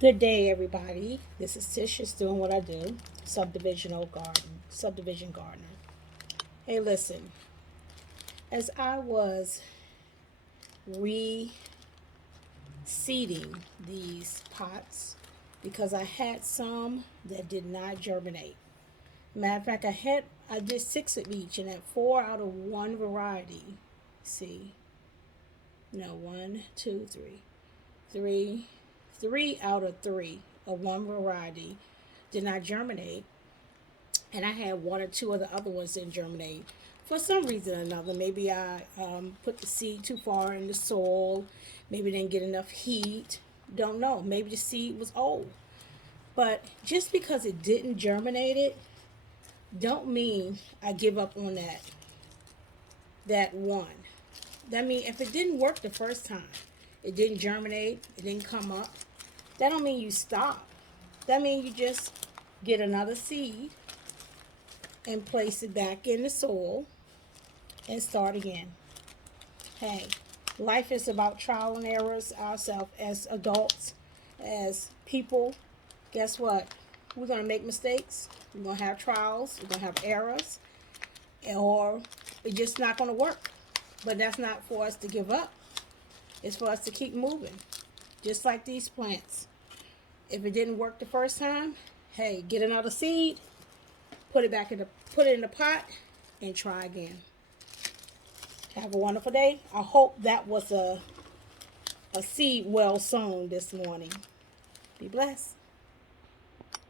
Good day, everybody. This is Tish, just doing what I do, subdivision gardener. Hey, listen, as I was reseeding these pots, because I had some that did not germinate. Matter of fact, I did 6 of each, and had 4 out of one variety. See, no, one, two, three, 3 out of 3 of one variety did not germinate, and I had 1 or 2 of the other ones didn't germinate. For some reason or another, maybe I put the seed too far in the soil, maybe didn't get enough heat. Don't know. Maybe the seed was old. But just because it didn't germinate it, don't mean I give up on that one. That mean if it didn't work the first time, it didn't germinate, it didn't come up. That don't mean you stop. That means you just get another seed and place it back in the soil and start again. Hey, life is about trial and errors ourselves as adults, as people. Guess what? We're going to make mistakes. We're going to have trials. We're going to have errors. Or it's just not going to work. But that's not for us to give up. It's for us to keep moving. Just like these plants. If it didn't work the first time, hey, get another seed, put it in the pot, and try again. Have a wonderful day. I hope that was a seed well sown this morning. Be blessed.